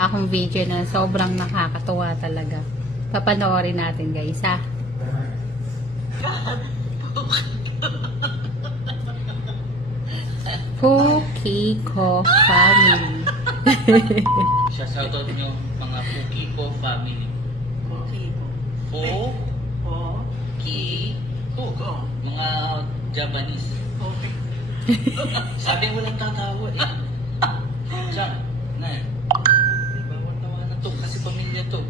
Akong video na sobrang nakakatuwa talaga. Papanoorin natin guys ha. Pukiko family. Siya shoutout nyo mga Pukiko family. Pukiko. Mga Japanese. Sabi walang tatawa eh. Siya, na eh. Bawal tawanan to kasi pamilya to.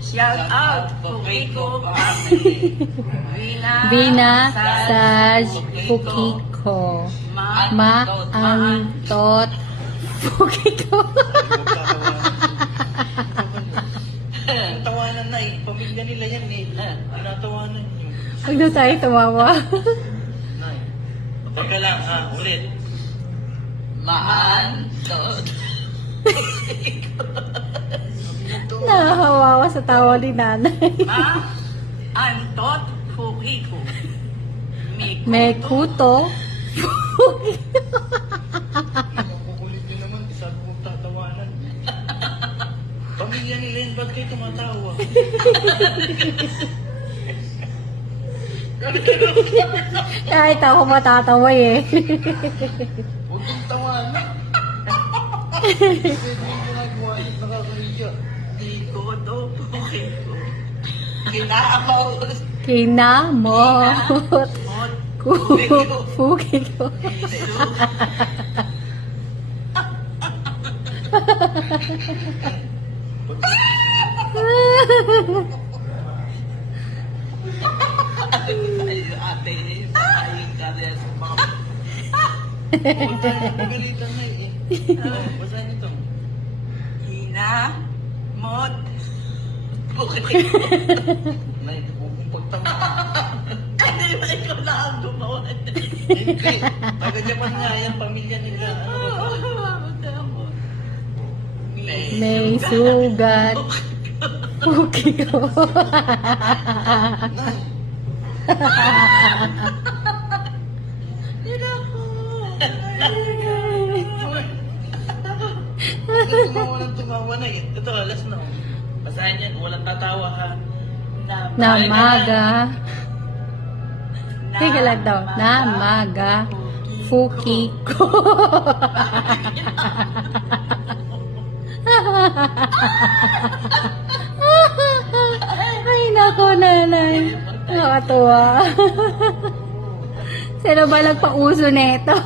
Shout out Pukiko family. Bina Saj Pukiko. Ma Antot Pukiko. Tawanan na eh. Pamilya nila yan eh. Natawanan nyo. Huwag na tayo tumawa. Nay. Teka lang ha, ulit. Maantot. Nakahawawa sa tawa ni nanay. Maantot Pukiko. Mekuto. Makukulit nyo naman, sabi kong tatawanan. Pamilya nila yun, ba't kayo tumatawa? Kahit ako matatawa eh. Huwag kong tawanan. Pwede yung ginagawa yun, nakakariya. Pukiko to Pukiko. Kinakabaw. Kinamot. Pukiko. Ate, ayun ka rin sa mga... Pagalitan na eh. Basahin ito. Kinamot. Pukiko. Nay, huwag kong pagtawa. Hindi ba ikaw na ang gumawa? Hindi. Taga-Japan nga yan, pamilya nila. Ano ba? May sugat. Pukiko. Nay. Tumawa ng tumawa na eh. Ito, last na. Basahin yan, walang tatawa ha. Namaga. Teka lang daw. Namaga. Pukiko. Ay, nako nanay. Nakakatuwa. Sino ba nagpauso nito?